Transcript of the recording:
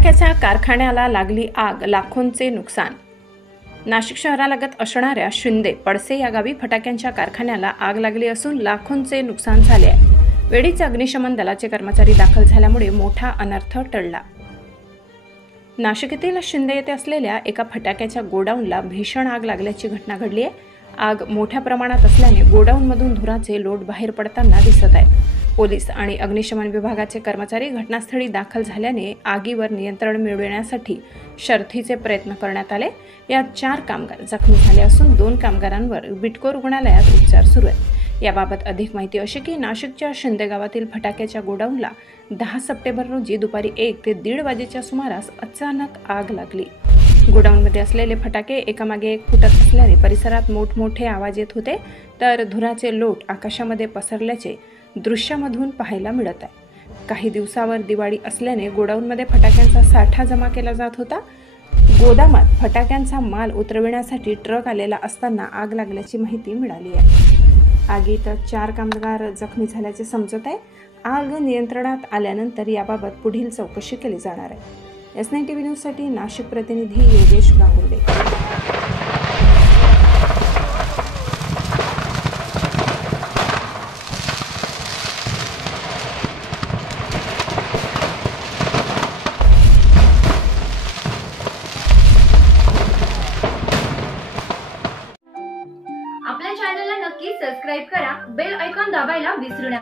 फटाक्याच्या कारखान्याला लागली आग, लाखोंचे नुकसान। नाशिक शहरालगत असणाऱ्या शिंदे पडसे या गावी फटाक्यांच्या कारखान्याला आग लागली असून लाखोंचे नुकसान झाले आहे। वेळीच अग्निशमन दलाचे कर्मचारी दाखल झाल्यामुळे मोठा अनर्थ टळला। नाशिक येथील शिंदे येथे असलेल्या एका फटाक्याच्या गोडाऊनला भीषण आग लागल्याची घटना घडली आहे। आग मोठ्या प्रमाणात असल्याने गोडाऊनमधून धुराचे लोट बाहेर पडताना दिसत आहे। पोलीस आणि अग्निशमन विभागाचे कर्मचारी घटनास्थळी दाखल झाल्याने आगीवर नियंत्रण मिळवण्यासाठी शर्थीचे प्रयत्न करण्यात आले। यात 4 कामगार जखमी झाले असून 2 कामगारांवर बिटको रुग्णालयात उपचार सुरू आहेत। याबाबत अधिक माहिती अशी की नाशिकच्या शिंदे गावातील फटाक्याच्या गोडाऊनला 10 सप्टेंबर रोजी दुपारी 1 ते 1:30 वाजेच्या सुमारास अचानक आग लागली। गोडाऊनमध्ये असलेले फटाके एकामागे एक फुटत असल्याने परिसरात मोठमोठे आवाज येत होते, तर धुराचे लोट आकाशामध्ये पसरल्याचे दृश्यामधून पाहायला मिळत आहे। काही दिवसावर दिवाळी असल्याने गोडाऊनमध्ये फटाक्यांचा साठा जमा केला जात होता। गोदामात फटाक्यांचा माल उतरविण्यासाठी ट्रक आलेला असताना आग लागल्याची माहिती मिळाली आहे। आगीत 4 कामगार जखमी झाल्याचे समजत आहे। आग नियंत्रणात आल्यानंतर याबाबत पुढील चौकशी केली जाणार आहे। S9 TV न्यूजसाठी नाशिक प्रतिनिधी योगेश गांगुर्डे। आपल्या चॅनलला नक्की सबस्क्राइब करा, बेल आयकॉन दाबायला विसरू नका।